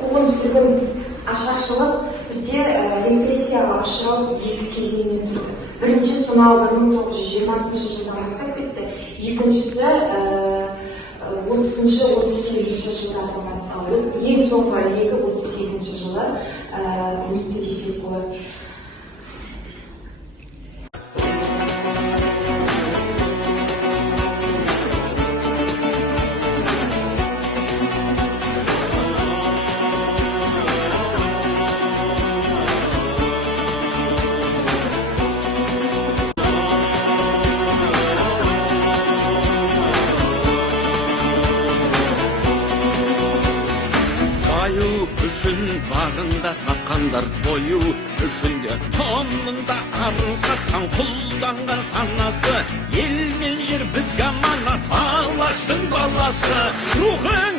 қуғын-сүргін, ашаршылық бізде репрессияға ұшырау екі кезеңнен тұрды. Бірінші сонау 1920 жылдан бастап кетті. Екіншісі 30-38 жылдардан басталды. Ең соңғы легі 38 жылы өтті десек болады. Бағында сатқандар бойы үшінде тонында арын сатқан құлданған санасы, ел мен жер бізге аманат, алаштың баласы рухы